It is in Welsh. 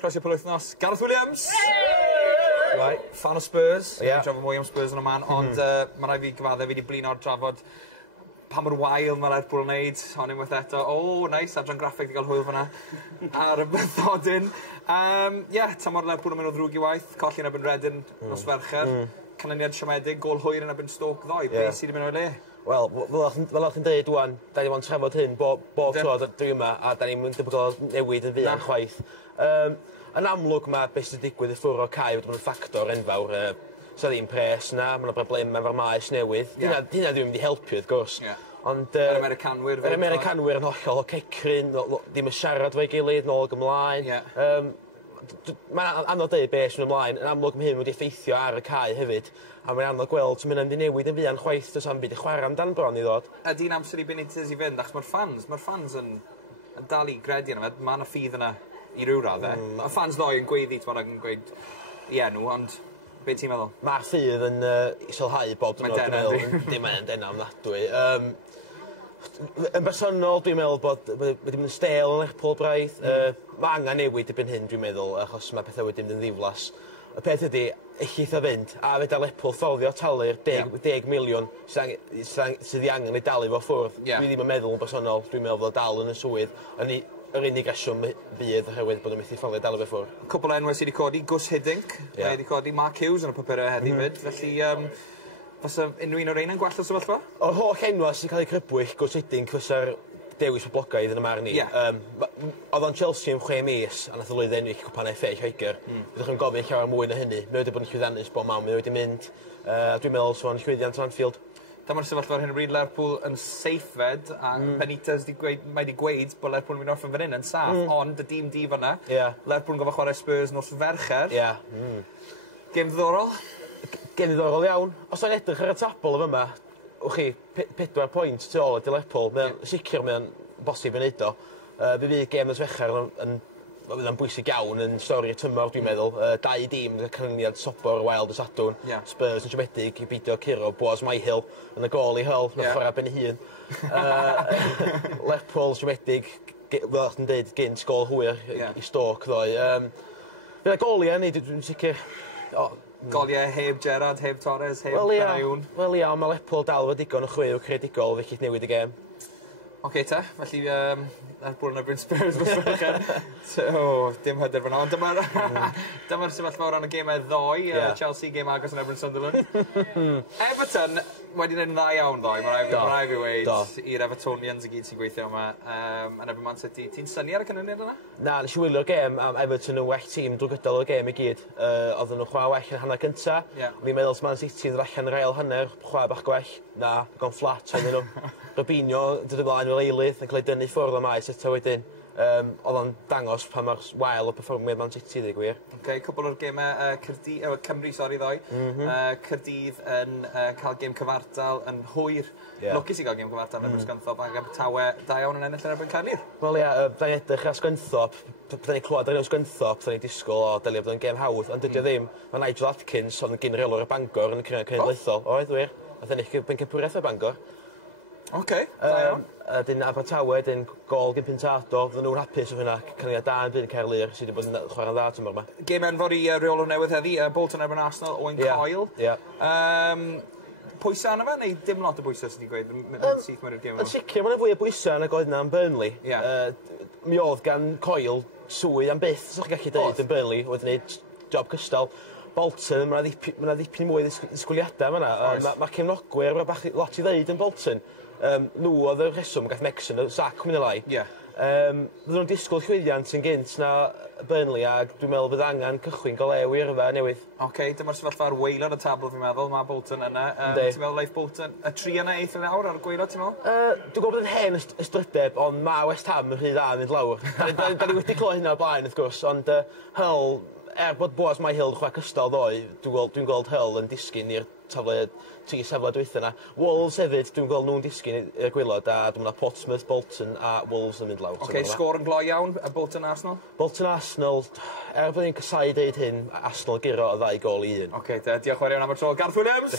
croeso Pelwythnos, Gareth Williams! Right, fan o Spurs, trafod mwy am Spurs yn y man, ond mae rai fi gyfadde, fi wedi blin o'r trafod pa mor wael mae Lerpwl yn neud, ond unwaith eto, nice, adran graffeg di gael hwyl fyna ar y bythodyn. Tamor Lerpwl yn mynd o ddrwg i waith, colli yn ebyn Rhydian nos Fercher, canlyniad siomedig, gol hwyr yn ebyn Stoke ddoe, beth sydd wedi mynd o'i le? Wel, fel o'ch chi'n dweud wan, da ni fo'n trafod hyn bob tro dwi yma, a da ni'n debygol newid yn fuan chwaith. Yn amlwg mae beth sydd wedi digwydd i ffwrdd o cae wedi bod yn ffactor enfawr. So ddim pres na, mae yna broblem efo'r maes newydd. Dyna ddim wedi helpu, wrth gwrs. Ond... Yr Americanwyr. Yr Americanwyr yn hollol o cecryn, ddim yn siarad fo'i gilydd, nôl ag ymlaen. Mae'n anodd dweud beth sy'n ymlaen, yn amlwg mae hyn wedi effeithio ar y cae hefyd. A mae'n anodd gweld sy'n mynd yn newid yn fuan chwaith, does am byd i chwarae amdan bron i ddod. Ydy'n amser i Benitez i fynd, achos mae'r fans yn dal i gredu yna, mae yna ffydd yna i ryw raddau. Mae fans ddoi yn gweiddi, ti'n gweud i enw, ond beth ti'n meddwl? Mae'r ffydd yn isolhau bob dynod, dwi'n meddwl. Dim yn dena ofnadwy. Yn bersonol, dwi'n meddwl bod wedi mynd yn stêl yn Lerpwl braidd. Mae angen newid erbyn hyn, dwi'n meddwl, achos mae pethau wedi mynd yn ddiflas. Y peth ydy, eich o fynd, a fedra Lerpwl fforddio talu'r 10 miliwn sydd i angen ei dalu fo ffwrdd. Dwi ddim yn meddwl yn bersonol, dwi'n meddwl bod o dal yn y swydd. Yr unig reswm fydd oherwydd bod yn methu fforddio dalu fo ffwrdd. Cwbl enwau sydd wedi codi, Gus Hiddink, wedi codi Mark Hughes yn y papurau heddi fyd, felly fysa unrhyw un o'r ein yn gwell o sefyllfa? O'r holl enwau sydd wedi cael eu crybwyll, Gus Hiddink fysa'r dewis poblogaidd yn y marn i. Oedd o'n Chelsea am 6 mis, a nath o lwyd enw i cwpan FA Lloegr. Byddwch yn gofyn llawer mwy na hynny. Mae wedi bod yn llwyddiannus bob mam, mae wedi mynd. Dwi'n meddwl sôn llwyddiant o Anfield. Dyma'r sefyllfa ar hyn o bryd, Lerpwl yn seithfed, a Benitez wedi gweud bod Lerpwl yn mynd off yn fan hyn yn saff, ond y dîm di fyna. Lerpwl yn gofio chwarae Spurs nos Fercher. Gêm ddiddorol? Gêm ddiddorol iawn. Os o'n edrych ar y tabl o fyma, wch chi, 4 pwynt tu ôl ydy Lerpwl. Sicr mae'n bosib yn neud o. Fe fydd gêm nos Fercher yn bwysig iawn yn stori y tymor, dwi'n meddwl. 2 dîm yn canlyniad sobor Wild y Sadwn. Spurs yn siomedig i beidio curo Boaz Myhill yn y gol i Hull, yn chwarae ben ei hun. Lerpwl siomedig, fel o'ch chi'n dweud, gynt gol hwyr i Stoke ddoe. Fydd y goliau ni, dwi'n sicr... Goliau heb Gerrard, heb Torres, heb Benayoun. Wel ia, mae Lerpwl dal fo digon o chwilio creadigol, felly newid y gêm. Oce te, felly Lerpwl yn erbyn Spurs fos Fercher. Dim hyder fyna, ond dyma'r sefyllfa o ran y gemau ddoi, Chelsea, gêm agos yn erbyn Sunderland. Everton wedi gwneud yn dda iawn ddoi, mae rai fi weid i'r Evertonians i gyd sy'n gweithio yma yn erbyn Man City. Ti'n syni ar y canlyniad yna? Na, nes i wylio'r gêm, Everton yn well tîm drwy gydol o'r gêm i gyd. Oedden nhw chwa well yn hanner cynta. Fi'n meddwl Man City yn ddod allan yr ail hanner, chwa bach gwell. Na, gone flat oedden nhw. Robinho, dod ymlaen fel eilydd, yn cael ei dynnu ffwrdd o maes eto wedyn. Oedd o'n dangos pan mae'r wael o perfformiad Man City, ddi gwir. Cwbl o'r gemau Cymru, ddoi. Caerdydd yn cael gêm cyfartal yn hwyr. Lwcus i gael gêm cyfartal yn erbyn Sgynthop, ac tawe da iawn yn ennill yn erbyn Caerdydd. Wel ia, da ni edrych ar Sgynthop. Da ni'n clywed ar un Sgynthop, da ni'n disgwyl o delio bod yn gêm hawdd, ond dydy o ddim. Mae Nigel Atkins, oedd yn gynryolwr y Bangor yn y cenedlaethol. Oedd wir, oedd yn eich bencampwriaeth y Bangor. Da iawn. Dyn Abertawe, dyn gol gyn Pintado, fydden nhw'n hapus o hynna, canlyniad da yn byd yn Caerlyr, sydd wedi bod yn chwarae'n dda tymor yma. Gêm enfawr i reolwr newydd heddi, Bolton erbyn Arsenal, Owen Coyle. Pwysau yna fe, neu dim lot o bwysau sydd wedi gweud syth mewn i'r gêm yma? Yn sicr, mae'n fwy o bwysau yna oedd yna yn Burnley. Mi oedd gan Coyle swydd am byth, so chi'n gallu dweud yn Burnley, wedi gwneud job cystal. Bolton, mae ddipyn mwy ddisgwyliadau yma. Mae cefnogwyr lot i ddeud yn Bolton. Nhw oedd y rheswm gath Mexon, y sac mynd y lai. Fydden nhw'n disgwyl llwyddiant yn gynt na Burnley, ac dwi'n meddwl bydd angen cychwyn golew i yrfa newydd. Dyma'r sefyllfa ar waelod y tabl fi'n meddwl, mae Bolton yna. Ti'n meddwl Leif Bolton, y tri yna eithaf nawr ar y gwaelod, ti'n meddwl? Dwi'n gwybod yn hen ysbrydeb, ond mae West Ham yn rhy dda yn mynd lawr. Da ni wedi clywed hynna o blaen, wrth gwrs, ond Hull, bod Boaz Myhill chwa cystal ddoe, dwi'n gweld Hull yn disgyn i'r tafle 3 safle dwytha yna. Wolves hefyd, dwi'n gweld nhw'n disgyn i'r gwylod, a dwi'n meddwl Portsmouth, Bolton a Wolves yn mynd lawr. Sgôr yn gloi iawn, Bolton-Arsenal? Bolton-Arsenal, bod ni'n casau deud hyn, Arsenal giro o 2 gol i 1. Diolch yn fawr iawn am y tro. Gareth Williams!